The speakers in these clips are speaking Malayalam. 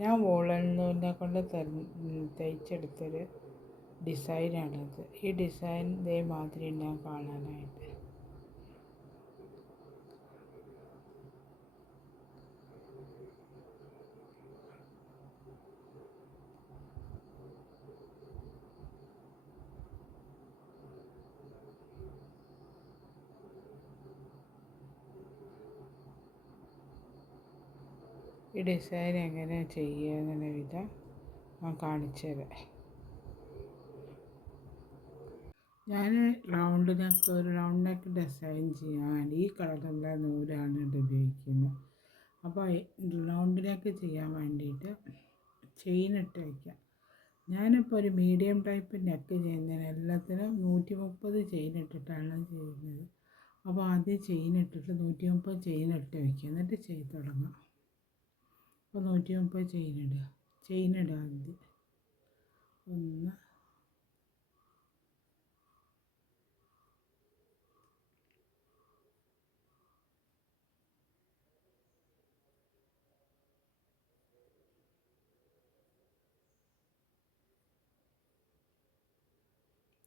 ഞാൻ വോളൻ നൂലിനെ കൊണ്ട് തയ്ച്ചെടുത്തൊരു ഡിസൈനാണിത്. ഈ ഡിസൈൻ ഇതേമാതിരി ഉണ്ടാകും കാണാനായിട്ട്. ഈ ഡിസൈൻ എങ്ങനെ ചെയ്യുക എന്നുള്ള വിധം ഞാൻ കാണിച്ചു തരാം. ഞാൻ റൗണ്ട് നെക്ക് ഡിസൈൻ ചെയ്യാൻ വേണ്ടി ഈ കളറുള്ള നൂലാണ് ഉപയോഗിക്കുന്നത്. അപ്പോൾ റൗണ്ട് നെക്ക് ചെയ്യാൻ വേണ്ടിയിട്ട് ചെയിൻ ഇട്ട് വയ്ക്കാം. ഞാനിപ്പോൾ ഒരു മീഡിയം ടൈപ്പ് നെക്ക് ചെയ്യുന്നതിന് എല്ലാത്തിനും 130 ചെയിൻ ഇട്ടിട്ടാണ് ചെയ്യുന്നത്. അപ്പോൾ ആദ്യം ചെയിൻ ഇട്ടിട്ട് 130 ചെയിൻ ഇട്ട് വയ്ക്കുക, എന്നിട്ട് ചെയ്ത് തുടങ്ങാം. അപ്പോൾ 130 ചെയിൻ ഇടുക ആദ്യം. 1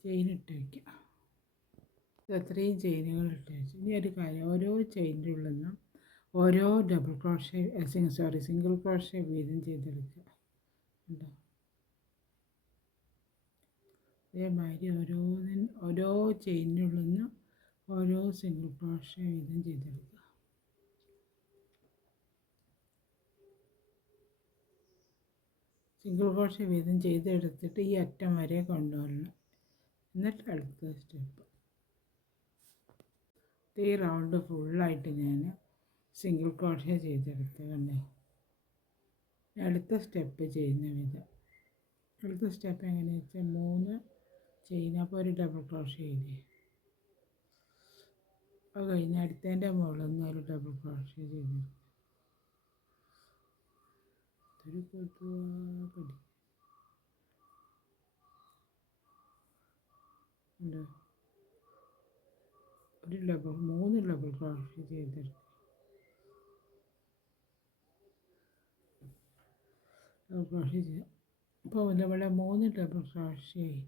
ചെയിൻ ഇട്ട് വയ്ക്കുക. അത്രയും ചെയിനുകൾ ഇട്ട് വെച്ചു. ഇനി ഒരു കാര്യം, ഓരോ ചെയിൻ്റെ ഉള്ളിൽ നിന്നും ഓരോ സിംഗിൾ ക്രോഷ്യ വീതം ചെയ്തെടുക്കുക. ഉണ്ടോ? അതേമാതിരി ഓരോ ചെയിൻ്റെ ഉള്ളിൽ നിന്നും ഓരോ സിംഗിൾ ക്രോഷ്യ വീതം ചെയ്തെടുക്കുക. സിംഗിൾ ക്രോഷ്യ വീതം ചെയ്തെടുത്തിട്ട് ഈ അറ്റം വരെ കൊണ്ടുവരണം. എന്നിട്ട് അടുത്ത സ്റ്റെപ്പ് ഈ റൗണ്ട് ഫുള്ളായിട്ട് ഞാൻ സിംഗിൾ ക്രോഷ്യ ചെയ്തെടുത്ത് കണ്ടേ. അടുത്ത സ്റ്റെപ്പ് ചെയ്യുന്ന വിധം, അടുത്ത സ്റ്റെപ്പ് എങ്ങനെയാണെന്ന് വെച്ചാൽ 3 ചെയിൻ, അപ്പോൾ ഒരു ഡബിൾ ക്രോഷ്യ ചെയ്തേ. അത് കഴിഞ്ഞ് അടുത്തതിൻ്റെ മുകളിൽ നിന്ന് ഒരു ഡബിൾ ക്രോഷ്യ ചെയ്തെടുക്കുക. ഉണ്ടോ? 3 ഡബിൾ ക്രോഷ്യ ചെയ്തെടുക്കുക. അപ്പോൾ ഇവിടെ 3 ഡബിൾ ക്രോഷ്യായി.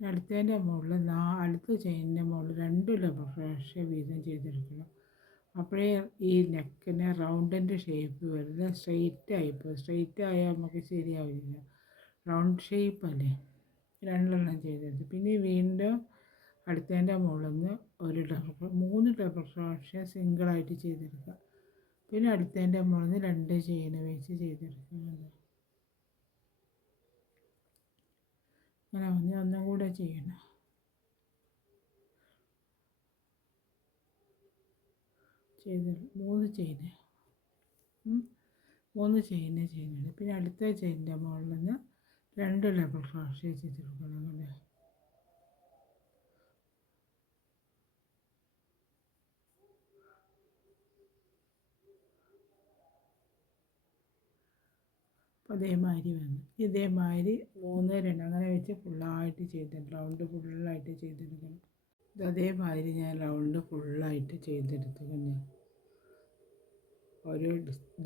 അടുത്തതിൻ്റെ മുകളിൽ അടുത്ത ചെയിനിൻ്റെ മുകളിൽ 2 ഡബിൾ ക്രോഷ്യ വീതം ചെയ്തെടുക്കണം. അപ്പോഴേ ഈ നെക്കിന് റൗണ്ടിൻ്റെ ഷേപ്പ് വരുന്നത്. സ്ട്രെയിറ്റ് ആയാൽ നമുക്ക് ശരിയാവില്ല. റൗണ്ട് ഷേപ്പല്ലേ, 2 ചെയ്തെടുത്ത് പിന്നെ വീണ്ടും അടുത്തതിൻ്റെ മുകളിൽ നിന്ന് 3 ഡബിൾ ക്രോഷ്യ സിംഗിളായിട്ട് ചെയ്തെടുക്കുക. പിന്നെ അടുത്തതിൻ്റെ മുകളിൽ നിന്ന് 2 ചെയിൻ വെച്ച് ചെയ്തെടുക്കുക. അങ്ങനെ ഒന്നും കൂടെ ചെയ്യണം. ചെയ്ത് 3 ചെയിൻ പിന്നെ അടുത്ത ചെയിനിൻ്റെ മുകളിൽ നിന്ന് 2 ഡബിൾ ക്രോഷ്യ ചെയ്തെടുക്കണം. അങ്ങനെ അപ്പോൾ അതേമാതിരി വന്നു. ഇതേമാതിരി 3, 2 അങ്ങനെ വെച്ച് ഫുള്ളായിട്ട് ചെയ്തെടുക്കണം. റൗണ്ട് ഫുള്ളായിട്ട് ചെയ്തെടുക്കണം. അതേമാതിരി ഞാൻ റൗണ്ട് ഫുള്ളായിട്ട് ചെയ്തെടുത്തിട്ടുണ്ട്. ഒരു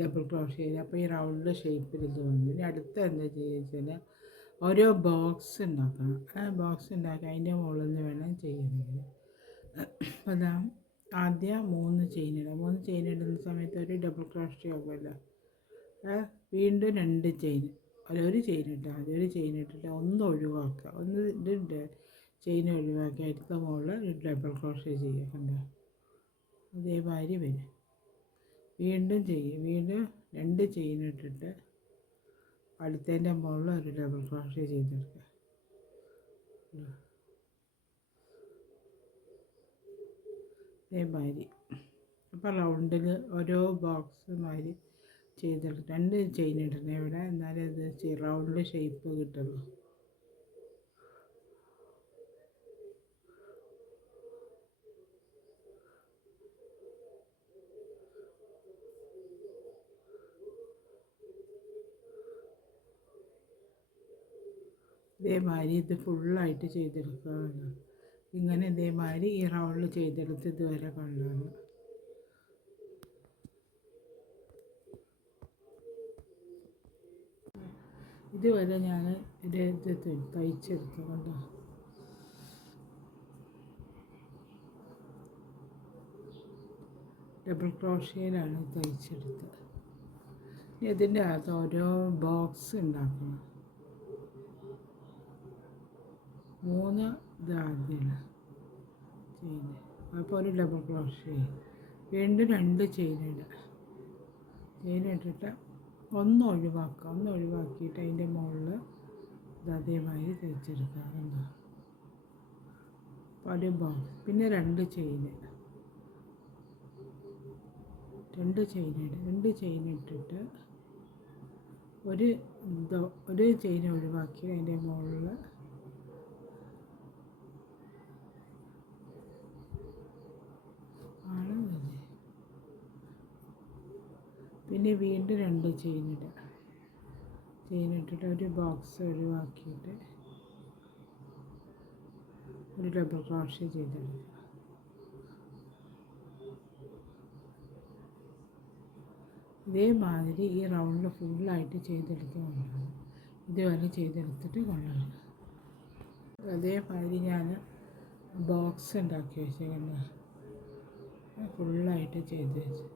ഡബിൾ ക്രോഷ്യ ചെയ്ത് അപ്പോൾ ഈ റൗണ്ട് ഷേപ്പിൽ ഇത് വന്നു. ഇനി അടുത്ത എന്താ ചെയ്യുക വെച്ചാൽ ഓരോ ബോക്സ് ഉണ്ടാക്കണം. ആ ബോക്സ് ഉണ്ടാക്കി അതിൻ്റെ മുകളിൽ നിന്ന് വേണം ചെയ്യുന്നത്. അപ്പോൾ അതാ ആദ്യം 3 ചെയിൻ ഇടുക. 3 ചെയിൻ ഇടുന്ന സമയത്ത് ഒരു ഡബിൾ ക്രോഷ്യ ആകുമല്ലോ. വീണ്ടും 2 ചെയിൻ, ഒരു ചെയിൻ ഇട്ടാൽ മതി. ഒരു ചെയിൻ ഇട്ടിട്ട് ഒന്ന് ഒഴിവാക്കുക, ചെയിൻ ഒഴിവാക്കി അടുത്ത മുകളിൽ ഒരു ഡബിൾ ക്രോഷ്യ ചെയ്യുക. കണ്ടോ? അതേമാതിരി വരും. വീണ്ടും ചെയ്യും. വീണ്ടും 2 ചെയിൻ ഇട്ടിട്ട് അടുത്തതിൻ്റെ മുകളിൽ ഒരു ഡബിൾ ക്രോഷ്യ ചെയ്തെടുക്കുക. അതേമാതിരി അപ്പോൾ റൗണ്ടിൽ ഓരോ ബോക്സ് മാതിരി ചെയ്തെടുക്കുക. 2 ചെയിൻ ഇടണേ ഇവിടെ, എന്നാലേ ഇത് റൗണ്ട് ഷേപ്പ് കിട്ടുള്ളൂ. ഇതേമാതിരി ഇത് ഫുള്ളായിട്ട് ചെയ്തെടുക്കുകയാണ്. ഇങ്ങനെ ഇതേമാതിരി ഈ റൗണ്ടിൽ ചെയ്തെടുത്ത് ഇതുവരെ കൊണ്ടുവന്നു. ഇതുവരെ ഞാൻ ഇത് തയ്ച്ചെടുത്തു കണ്ടോ. ഡബിൾ ക്രോഷ്യേയിലാണ് തയ്ച്ചെടുത്തത്. ഇനി ഇതിൻ്റെ അകത്ത് ഓരോ ബോക്സ് ഉണ്ടാക്കണം. 3 ഇതാദ്യമാണ് ചെയ്യുന്നത്. അപ്പോൾ ഒരു ഡബിൾ ക്രോഷ്യ, വീണ്ടും 2 ചെയിൻ ഇട്ടിട്ട് ഒന്ന് ഒഴിവാക്കിയിട്ട് അതിൻ്റെ മുകളിൽ അതേമാതിരി തയ്ച്ചെടുക്കാറുണ്ട്. അപ്പോൾ ഒരു ബോക്സ്, പിന്നെ 2 ചെയിൻ ഇട്ടിട്ട് ഒരു ചെയിൻ ഒഴിവാക്കി അതിൻ്റെ മുകളിൽ പിന്നെ വീണ്ടും 2 ചെയിൻ ഇട്ടിട്ട് ഒരു ബോക്സ് ഒഴിവാക്കിയിട്ട് ഒരു ഡബിൾ ക്രോഷ്യ ചെയ്തെടുക്കുക. ഇതേമാതിരി ഈ റൗണ്ടിൽ ഫുള്ളായിട്ട് ചെയ്തെടുക്കുക. ഇതുവരെ ചെയ്തെടുത്തിട്ട് കൊണ്ടുവരണം. അതേമാതിരി ഞാൻ ബോക്സ് ഉണ്ടാക്കി വെച്ചേക്കുന്നത് ഫുള്ളായിട്ട് ചെയ്ത് വെച്ച്.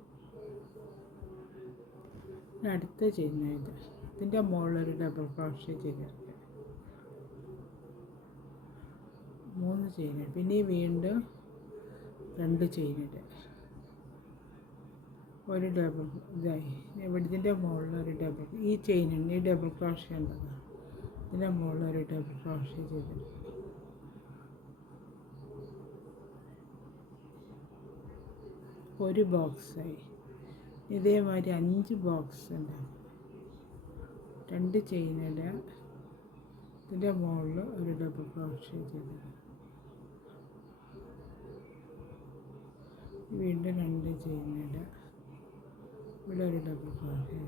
അടുത്ത ചെയ്യുന്നത് ഇതിൻ്റെ മുകളിലൊരു ഡബിൾ ക്രോഷ്യ ചെയ്തെടുക്കുക. 3 ചെയിൻ, പിന്നെ വീണ്ടും 2 ചെയിൻ ഒരു ഡബിൾ ഇതായി. ഇതിൻ്റെ മുകളിലൊരു ഡബിൾ, ഈ ഡബിൾ ക്രോഷ്യ ഉണ്ടല്ലോ, ഇതിൻ്റെ മുകളിലൊരു ഡബിൾ ക്രോഷ്യ ചെയ്തെടുക്കുക. ഒരു ബോക്സായി. ഇതേമാതിരി 5 ബോക്സ് ഉണ്ടാകും. 2 ചെയിൻ ഇതിൻ്റെ മുകളിൽ ഒരു ഡബിൾ ക്രോഷ്യ ചെയ്തെടുക്കുക. വീണ്ടും 2 ചെയിൻ ഇവിടെ ഒരു ഡബിൾ ക്രോഷ്യ.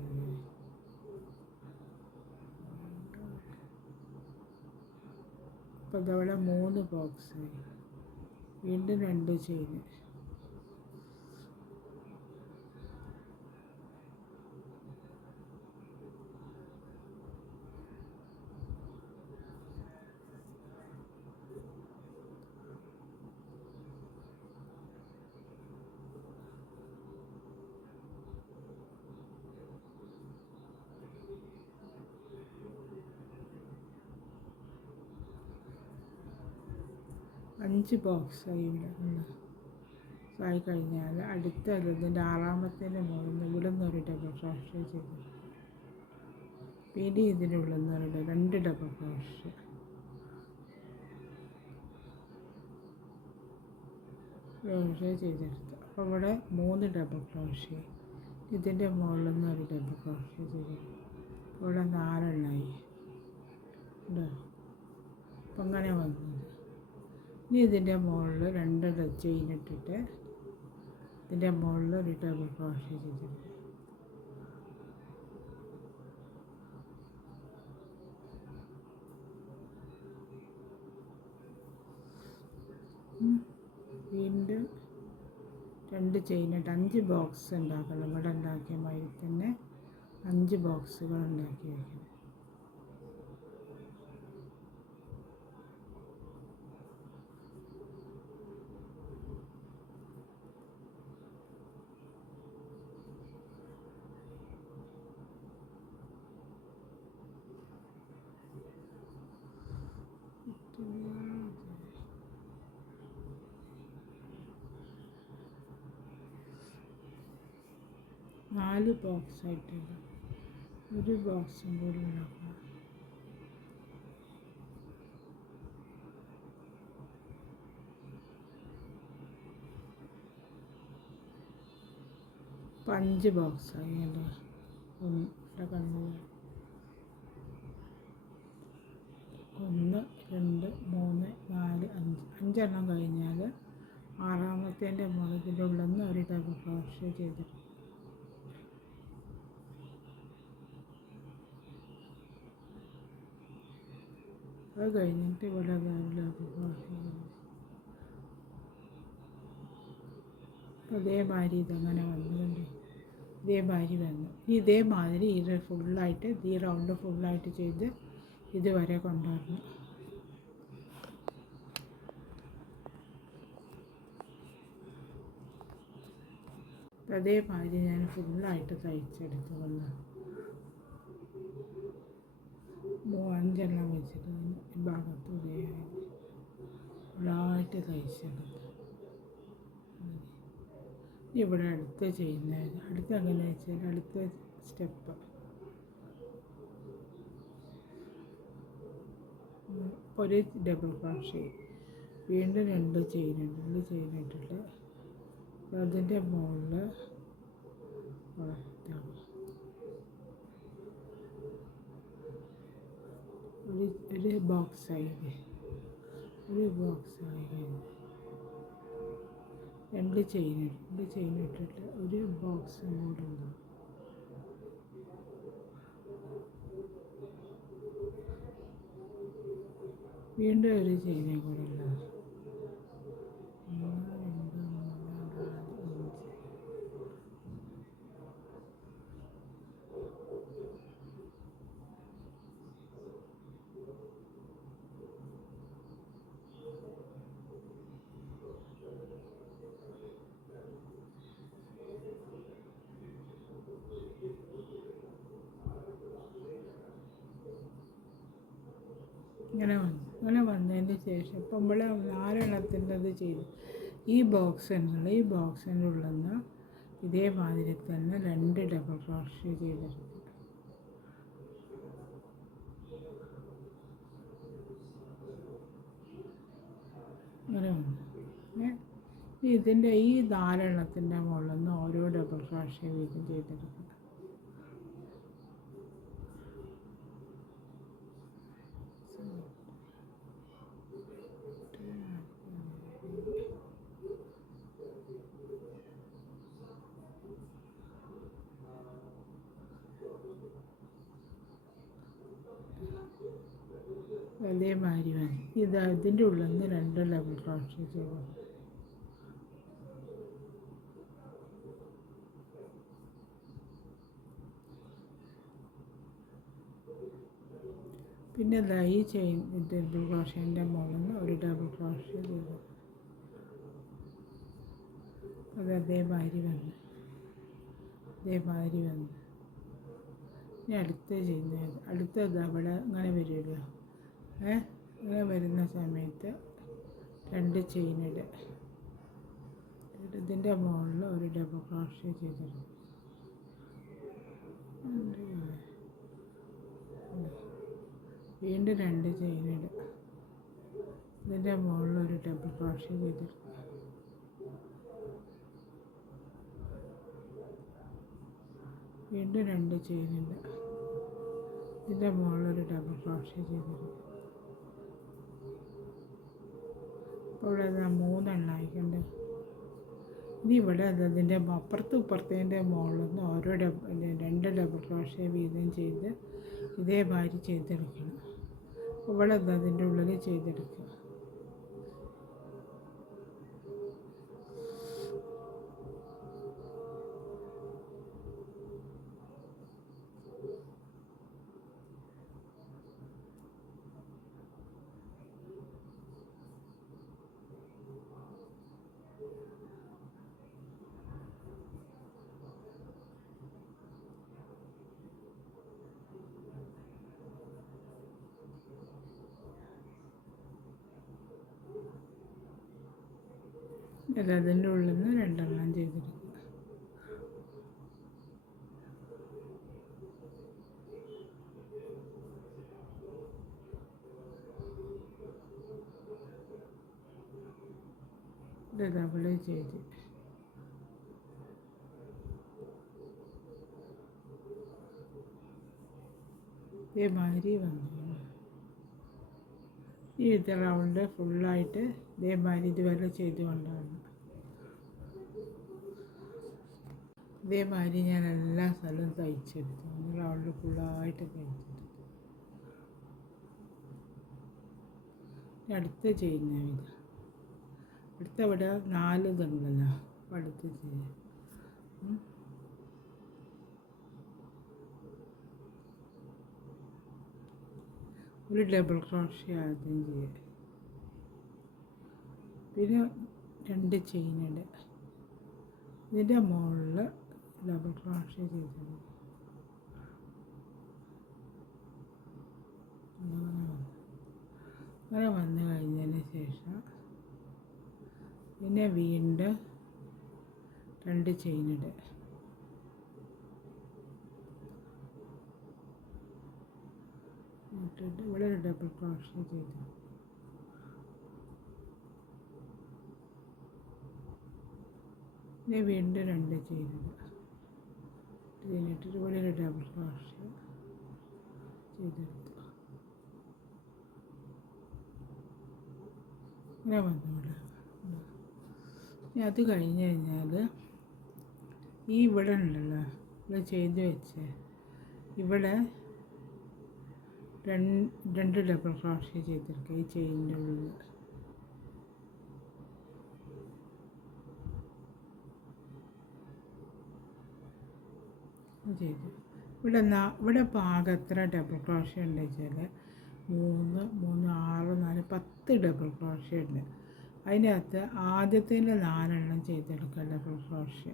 അപ്പോൾ അതവിടെ 3 ബോക്സായി. വീണ്ടും 2 ചെയിൻ. അഞ്ച് ബോക്സായി ഇവിടെ ആയി കഴിഞ്ഞാൽ അടുത്ത ഇതിൻ്റെ 6ാമത്തേൻ്റെ മുകളിൽ ഇവിടെ നിന്നൊരു ഡബിൾ ക്രോഷ്യ ചെയ്ത്, പിന്നെ ഇതിനുള്ളിൽ നിന്ന് 2 ഡബിൾ ക്രോഷ്യ, ചെയ്തെടുത്ത്. അപ്പോൾ ഇവിടെ 3 ഡബിൾ ക്രോഷ്യ, ഇതിൻ്റെ മുകളിൽ നിന്നൊരു ഡബിൾ ക്രോഷ്യ ചെയ്ത്, ഇവിടെ 4 എണ്ണമായി ഉണ്ടോ. അപ്പം അങ്ങനെ വന്നത്. ഇനി ഇതിൻ്റെ മുകളിൽ 2 ചെയിൻ ഇട്ടിട്ട് ഇതിൻ്റെ മുകളിൽ ഒരു ഡബിൾ ക്രോഷ്യ ചെയ്തിട്ട് വീണ്ടും 2 ചെയിൻ ഇട്ട് 5 ബോക്സ് ഉണ്ടാക്കണം. ഇവിടെ ഉണ്ടാക്കിയ മാതിരി തന്നെ 5 ബോക്സുകൾ ഉണ്ടാക്കി വയ്ക്കണം. നാല് ബോക്സ് ആയിട്ടുണ്ട്. ഒരു ബോക്സും കൂടി ഉണ്ടാക്കണം. ഇപ്പം 5 ബോക്സായി അല്ലേ. ഇവിടെ കണ്ടു 1 2 3 4 5 5 കഴിഞ്ഞാൽ 6ാമത്തേൻ്റെ മുകളിൻ്റെ ഉള്ളിൽ നിന്ന് ഒരു ഡബിൾ ക്രോഷ്യ ചെയ്തിട്ട് അത് കഴിഞ്ഞിട്ട് ഇവിടെ ഡബിൾ ക്രോഷ്യ. അതേമാതിരി ഇതങ്ങനെ വന്നിട്ടുണ്ട്. ഇതേമാതിരി വന്നു. ഇതേമാതിരി ഇത് ഫുള്ളായിട്ട് ഈ റൗണ്ട് ഫുള്ളായിട്ട് ചെയ്ത് ഇതുവരെ കൊണ്ടുവരണം. അതേമാതിരി ഞാൻ ഫുള്ളായിട്ട് തയ്ച്ചെടുത്ത് വന്നു. 5 വെച്ചിട്ട് ഈ ഭാഗത്ത് ഫുള്ളായിട്ട് തയ്ച്ചെടുത്ത്. ഇവിടെ അടുത്ത് ചെയ്യുന്നത് എങ്ങനെ വെച്ചാൽ അടുത്ത സ്റ്റെപ്പ് ഒരു ഡബിൾ ക്രോഷേ, വീണ്ടും 2 ചെയിൻ ഇട്ടിട്ട് അതിൻ്റെ മുകളിൽ ഒരു ബോക്സായി രണ്ട് ചെയിൻ ഇട്ടിട്ട് ഒരു ബോക്സ് കൂടെ ഉണ്ടാവും. വീണ്ടും ഒരു ചെയിനെ കൂടെ ഉണ്ടാവും. 1 2 3 4 5. ഇങ്ങനെ വന്നതിന് ശേഷം ഇപ്പം നമ്മൾ 4 ചെയ്തു. ഈ ബോക്സിൻ്റെ ഉള്ളിൽ നിന്ന് ഇതേമാതിരി തന്നെ 2 ഡബിൾ ക്രോഷേ ചെയ്തെടുക്കും. ഇങ്ങനെ വന്നു. ഇതിൻ്റെ ഈ 4 മുകളിൽ നിന്ന് ഓരോ ഡബിൾ ക്രോഷേ വീതം ചെയ്തെടുക്കും. അതേമാതിരി വന്നു. ഇതിൻ്റെ ഉള്ളിൽ നിന്ന് 2 ഡബിൾ ക്രോഷേ ചെയ്തു. പിന്നെ ഈ ചെയിൻ ഡബിൾ ക്രോഷേൻ്റെ മുകളിൽ നിന്ന് ഒരു ഡബിൾ ക്രോഷേ ചെയ്തു. അത് അതേമാതിരി വന്നു. ഇനി അടുത്തത് അവിടെ ഇങ്ങനെ വരുമല്ലോ. ഇങ്ങനെ വരുന്ന സമയത്ത് 2 ചെയിൻ ഇടുക. ഇതിൻ്റെ മുകളിൽ ഒരു ഡബിൾ ക്രോഷേ ചെയ്തിടും. വീണ്ടും 2 ചെയിൻ ഇടുക. ഇതിൻ്റെ മുകളിൽ ഒരു ഡബിൾ ക്രോഷേ ചെയ്തിടും. വീണ്ടും 2 ചെയിൻ ഇടുക. ഇതിൻ്റെ മുകളിലൊരു ഡബിൾ ക്രോഷേ ചെയ്തിടും. അപ്പോൾ ഇവിടെ 3 ആയിട്ടുണ്ട്. ഇനി ഇവിടെ അതിൻ്റെ ഇപ്പുറത്തേൻ്റെ മുകളിൽ നിന്ന് ഓരോ 2 ഡബിൾ ക്രോഷേ വീതം ചെയ്ത് ഇതേമാതിരി ചെയ്തെടുക്കണം. ഇവിടെ അതിൻ്റെ ഉള്ളിൽ ചെയ്തെടുക്കുക. അതിൻ്റെ ഉള്ളിൽ നിന്ന് 2 ചെയ്തെടുക്കുക. ഡബിൾ ചെയ്ത് ഇതേമാതിരി വന്നു. ഈ റൗണ്ട് ഫുള്ളായിട്ട് ഇതേമാതിരി ഇതുവരെ ചെയ്തുകൊണ്ടാണ്. ഇതേമാതിരി ഞാൻ എല്ലാ സ്ഥലവും തയ്ച്ചെടുത്തു. റൗണ്ട് ഫുള്ളായിട്ട് തയ്ച്ചെടുത്തു. അടുത്ത ചെയ്യുന്ന വിധം അടുത്ത ഇവിടെ 4 ഇതുണ്ടല്ലോ. അടുത്ത് ചെയ്യാം. ഒരു ഡബിൾ ക്രോഷ്യ ആദ്യം ചെയ്യുക. പിന്നെ 2 ചെയിൻ ഇടുക. ഇതിൻ്റെ മുകളിൽ ഡബിൾ ക്രോഷ്യ ചെയ്തിടുക. അങ്ങനെ വന്നു കഴിഞ്ഞതിന് ശേഷം പിന്നെ വീണ്ടും 2 ചെയിൻ ഇടുക. ഇട്ടിട്ട് ഇവിടെ ഒരു ഡബിൾ ക്രോഷ്യ ചെയ്തു. പിന്നെ വീണ്ടും 2 ചെയിൻ ഇടുക. ഇതിനിട്ടിട്ട് ഇവിടെ ഒരു ഡബിൾ ക്രോഷ്യ ചെയ്തെടുത്തു. ഇങ്ങനെ വന്നോളൂ. ഇനി അത് കഴിഞ്ഞ് കഴിഞ്ഞാൽ ഈ ഇവിടെ ഉണ്ടല്ലോ, ഇവിടെ ചെയ്ത് വെച്ച് ഇവിടെ 2 ഡബിൾ ക്രോഷ്യ ചെയ്തെടുക്കുക. ഈ ചെയിനിൻ്റെ ഉള്ളിൽ ചെയ്തു. ഇവിടെ പാകം എത്ര ഡബിൾ ക്രോഷ്യ ഉണ്ട് വെച്ചാൽ 3, 3, 6, 4, 10 ഡബിൾ ക്രോഷ്യ ഉണ്ട്. അതിനകത്ത് ആദ്യത്തേൻ്റെ 4 എണ്ണം ചെയ്തെടുക്കുക ഡബിൾ ക്രോഷ്യ.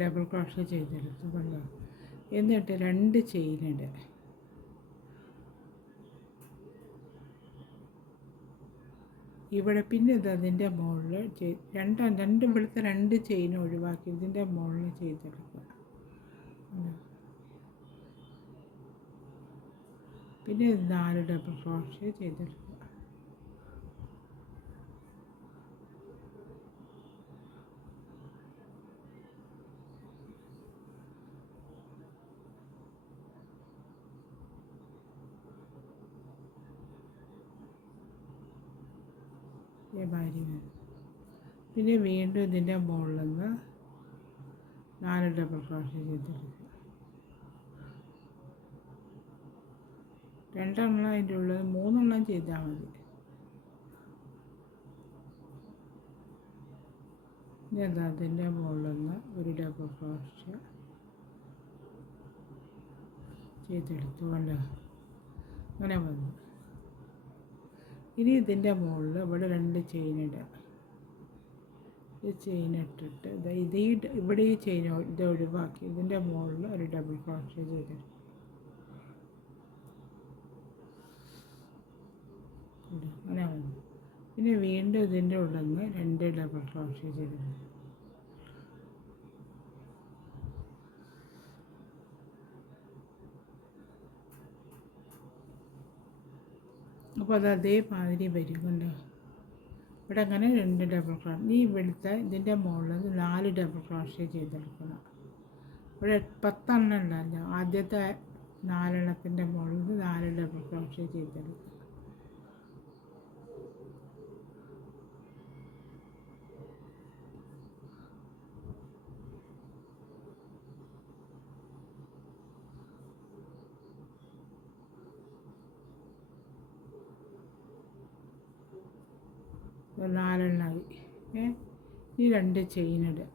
ഡബിൾ ക്രോഷ്യ ചെയ്തെടുത്തു കണ്ടോ. എന്നിട്ട് 2 ചെയിൻ ഇടുക. ഇവിടെ പിന്നെ ഇത് അതിൻ്റെ മുകളിൽ രണ്ട് ഇവിടുത്തെ 2 ചെയിൻ ഒഴിവാക്കി ഇതിൻ്റെ മുകളിൽ ചെയ്തെടുക്കുക. പിന്നെ 4 ഡബിൾ ക്രോഷ്യ ചെയ്തെടുക്കുക. ഭാര്യ പിന്നെ വീണ്ടും ഇതിൻ്റെ മുകളിൽ നിന്ന് 4 ഡബിൾ ക്രോഷ്യ ചെയ്തെടുക്കുക. 2 എണ്ണം അതിൻ്റെ ഉള്ളിൽ 3 എണ്ണം ചെയ്താൽ മതി. ഇനി അതിൻ്റെ മുകളിൽ നിന്ന് ഒരു ഡബിൾ ക്രോഷ്യ ചെയ്തെടുത്തു കൊണ്ട് അങ്ങനെ വന്നു. ഇനി ഇതിൻ്റെ മുകളിൽ ഇവിടെ 2 ചെയിൻ ഇടുക. ഈ ചെയിൻ ഇട്ടിട്ട് ഇവിടെ ഈ ചെയിൻ ഇത് ഒഴിവാക്കി ഇതിൻ്റെ മുകളിൽ ഒരു ഡബിൾ ക്രോഷ്യ ചെയ്ത് അങ്ങനെ വന്നു. പിന്നെ വീണ്ടും ഇതിൻ്റെ ഉള്ളിൽ നിന്ന് 2 ഡബിൾ ക്രോഷ്യ ചെയ്ത് അപ്പോൾ അത് അതേമാതിരി വരും കണ്ടോ. ഇവിടെ അങ്ങനെ 2 ഡബിൾ ക്രോഷ്യ. ഈ ഇവിടുത്തെ ഇതിൻ്റെ മുകളിൽ 4 ഡബിൾ ക്രോഷ്യ ചെയ്തെടുക്കണം. ഇവിടെ 10 എണ്ണം ഉണ്ടല്ലോ, ആദ്യത്തെ 4 എണ്ണത്തിൻ്റെ മുകളിൽ 4 ഡബിൾ ക്രോഷ്യ ചെയ്തെടുക്കുക. നാലെണ്ണമായി. ഈ 2 ചെയിൻ ഇടുക.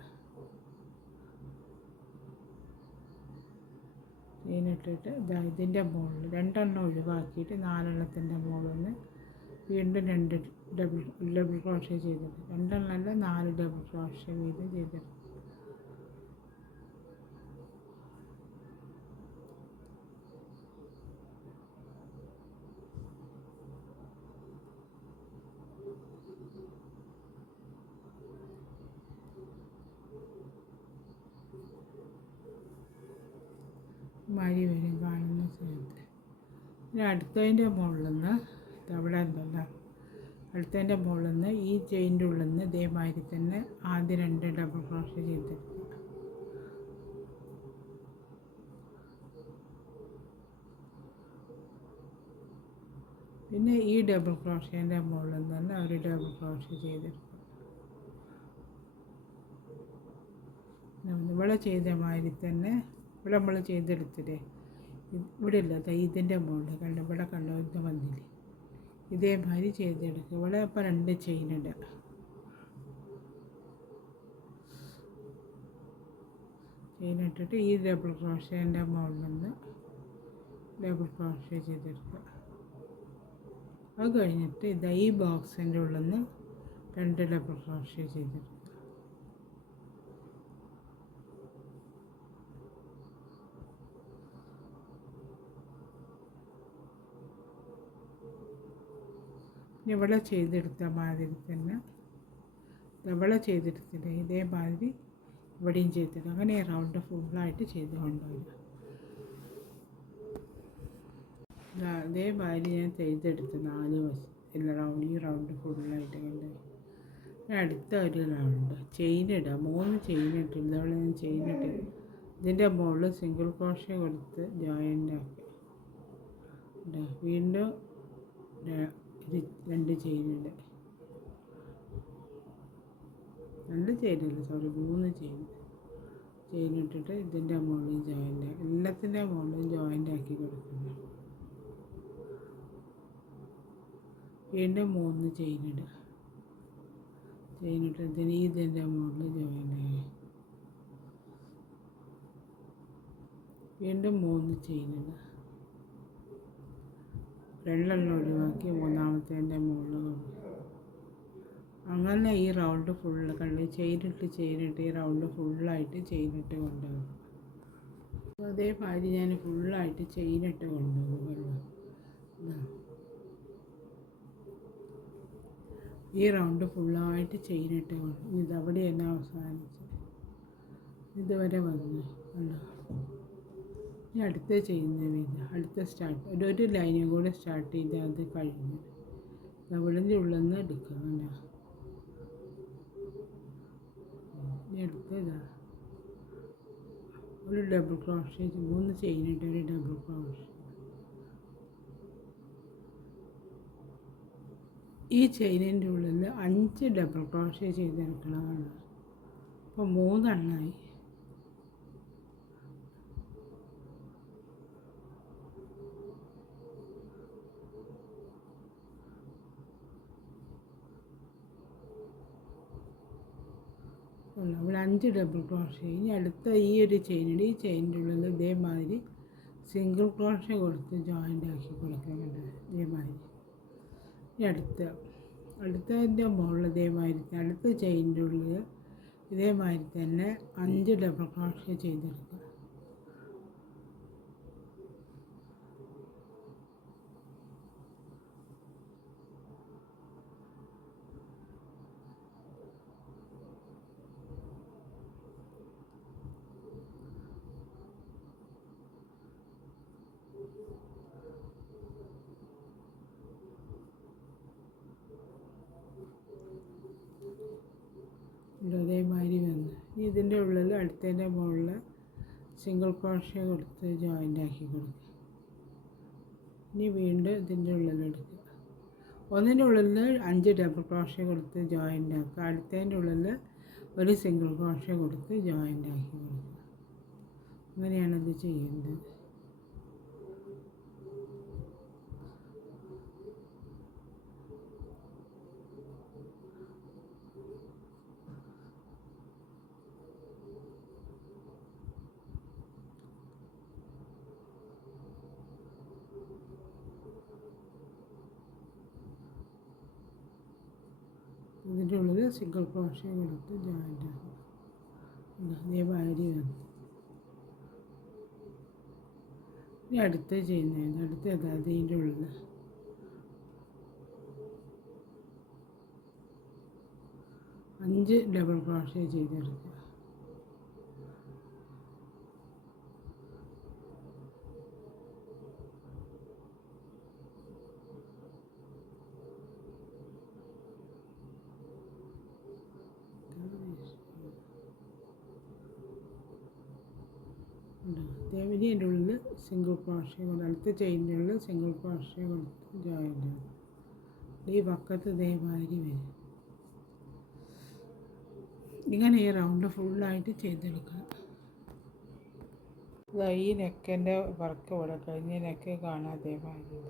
ചെയിൻ ഇട്ടിട്ട് ഇതിൻ്റെ മുകളിൽ 2 എണ്ണം ഒഴിവാക്കിയിട്ട് 4 എണ്ണത്തിൻ്റെ മുകളിൽ നിന്ന് വീണ്ടും 2 ഡബിൾ ക്രോഷ്യ ചെയ്തിട്ട് 2 എണ്ണമല്ല 4 ഡബിൾ ക്രോഷ്യ വീതം ചെയ്തിട്ട് മാരി വരും കാണുന്ന സമയത്ത്. പിന്നെ അടുത്തതിൻ്റെ മുകളിൽ നിന്ന് അവിടെ എന്തല്ല അടുത്തതിൻ്റെ മുകളിൽ നിന്ന് ഈ ചെയിൻ്റെ ഉള്ളിൽ നിന്ന് ഇതേമാതിരി തന്നെ ആദ്യം 2 ഡബിൾ ക്രോഷ്യ ചെയ്തെടുക്കുക. പിന്നെ ഈ ഡബിൾ ക്രോഷ്യേൻ്റെ മുകളിൽ തന്നെ ഒരു ഡബിൾ ക്രോഷ്യ ചെയ്തെടുക്കുക. ഇവിടെ ചെയ്ത മാതിരി തന്നെ ഇവിടെ നമ്മൾ ചെയ്തെടുത്തില്ലേ, ഇവിടെ ഇല്ല ഇതിൻ്റെ മുകളിൽ കണ്ടു, ഇവിടെ കണ്ടോ ഇത് വന്നില്ലേ, ഇതേമാതിരി ചെയ്തെടുക്കുക. ഇവിടെ ഇപ്പോൾ 2 ചെയിൻ ഇടുക. ചെയിൻ ഇട്ടിട്ട് ഈ ഡബിൾ ക്രോഷേൻ്റെ മുകളിൽ നിന്ന് ഡബിൾ ക്രോഷേ ചെയ്തെടുക്കുക. അത് കഴിഞ്ഞിട്ട് ഇതാ ഈ ബോക്സിൻ്റെ ഉള്ളിൽ നിന്ന് 2 ഡബിൾ ക്രോഷേ ചെയ്തെടുക്കുക. ഇവിടെ ചെയ്തെടുത്ത മാതിരി തന്നെ ഇവിടെ ചെയ്തെടുത്തിട്ട് ഇതേമാതിരി ഇവിടെയും ചെയ്തിട്ട് അങ്ങനെ റൗണ്ട് ഫുള്ളായിട്ട് ചെയ്ത് കൊണ്ടുവരിക. അതേമാതിരി ഞാൻ ചെയ്തെടുത്ത് 4 വശം ഈ റൗണ്ട് ഫുള്ളായിട്ട് കൊണ്ടുപോയി അടുത്ത ഒരു റൗണ്ട് ചെയിൻ ഇടുക. 3 ചെയിൻ ഇട്ട് ഇതോടെ ഞാൻ ചെയിൻ ഇട്ട് ഇതിൻ്റെ മുകളിൽ സിംഗിൾ ക്രോഷേ കൊടുത്ത് ജോയിൻ്റ് ആക്കുക. വീണ്ടും 2 ചെയിൻ ഇടുക. 2 ചെയിനില്ല, സോറി 3 ചെയിൻ ഇട്ടിട്ട് ഇതിൻ്റെ മുകളിൽ ജോയിൻ്റ് എല്ലാത്തിൻ്റെ മുകളിലും ജോയിൻ്റ് ആക്കി കൊടുക്കുന്നു. വീണ്ടും 3 ചെയിൻ ഇടുക. ചെയിൻ ഇട്ടിട്ട് ഇതിൻ്റെ മുകളിൽ ജോയിൻ്റ് ആക്കി വീണ്ടും 3 ചെയിൻ ഇടുക. 2 ഒഴിവാക്കി 3ാമത്തേൻ്റെ മുകളിൽ കൊടുക്കുക. അങ്ങനെ ഈ റൗണ്ട് ഫുള്ള് ചെയിനിട്ട് ഈ റൗണ്ട് ഫുള്ളായിട്ട് ചെയിനിട്ട് കൊണ്ടുപോകും. അതേമാതിരി ഞാൻ ഫുള്ളായിട്ട് ചെയിനിട്ട് കൊണ്ടുപോകും. ഈ റൗണ്ട് ഫുള്ളായിട്ട് ചെയിനിട്ട് കൊണ്ടുപോകും. ഇതവിടെ തന്നെ അവസാനിച്ച് ഇതുവരെ വന്നു. ഇനി അടുത്ത ചെയ്യുന്ന അടുത്ത സ്റ്റാർട്ട് ഒരു ലൈനും കൂടെ സ്റ്റാർട്ട് ചെയ്ത് അത് കഴിഞ്ഞ് അവിടെ ഉള്ളിൽ നിന്ന് എടുക്കുക. എടുത്തതാ ഒരു ഡബിൾ ക്രോഷേ 3 ചെയിനിട്ട് ഒരു ഡബിൾ ക്രോഷേ. ഈ ചെയിനിൻ്റെ ഉള്ളിൽ 5 ഡബിൾ ക്രോഷേ ചെയ്തെടുക്കണതാണ്. അപ്പോൾ 3 എണ്ണമായി. നമ്മൾ 5 ഡബിൾ ക്രോഷേ. ഇനി അടുത്ത ഈ ഒരു ചെയിനുണ്ട്. ഈ ചെയിനിൻ്റെ ഉള്ളിൽ ഇതേമാതിരി സിംഗിൾ ക്രോഷേ കൊടുത്ത് ജോയിൻ്റ് ആക്കി കൊടുക്കുന്നുണ്ട്. ഇതേമാതിരി ഇനി അടുത്തതിൻ്റെ മുകളിൽ ഇതേമാതിരി അടുത്ത ചെയിനിൻ്റെ ഉള്ളിൽ ഇതേമാതിരി തന്നെ 5 ഡബിൾ ക്രോഷേ ചെയ്തെടുക്കുക. അതേമാതിരി വന്ന് ഇതിൻ്റെ ഉള്ളിൽ അടുത്തതിൻ്റെ മുകളിൽ സിംഗിൾ ക്രോഷേ കൊടുത്ത് ജോയിൻ്റ് ആക്കി കൊടുക്കുക. ഇനി വീണ്ടും ഇതിൻ്റെ ഉള്ളിലെടുക്കുക. ഒന്നിൻ്റെ ഉള്ളിൽ 5 ഡബിൾ ക്രോഷേ കൊടുത്ത് ജോയിൻ്റ് ആക്കുക. അടുത്തതിൻ്റെ ഉള്ളിൽ ഒരു സിംഗിൾ ക്രോഷേ കൊടുത്ത് ജോയിൻ്റ് ആക്കി കൊടുക്കുക. അങ്ങനെയാണിത് ചെയ്യേണ്ടത്. ഇതിൻ്റെ ഉള്ളിൽ സിംഗിൾ ക്രോഷേ കൊടുത്ത് ജോയിൻ്റ് ആക്കുക. അതേമാതിരി വന്നു. ഇനി അടുത്ത ചെയ്യുന്നതിന് അടുത്ത അതായത് ഇതിൻ്റെ ഉള്ളിൽ 5 ഡബിൾ ക്രോഷേ ചെയ്തെടുക്കുക. ഇനി അതിൻ്റെ ഉള്ളിൽ സിംഗിൾ ക്രോഷേ കൊടുത്ത് അടുത്ത ചെയിനിൻ്റെ ഉള്ളിൽ സിംഗിൾ ക്രോഷേ കൊടുത്ത് ജോയിൻ്റ് ആകും. ഈ പക്കത്ത് ഇതേമാതിരി വരും. ഇങ്ങനെ ഈ റൗണ്ട് ഫുള്ളായിട്ട് ചെയ്തെടുക്കണം. ഈ നെക്കിൻ്റെ വർക്ക് ഇവിടെ കഴിഞ്ഞ് നെക്ക് കാണാതെ പാടില്ല.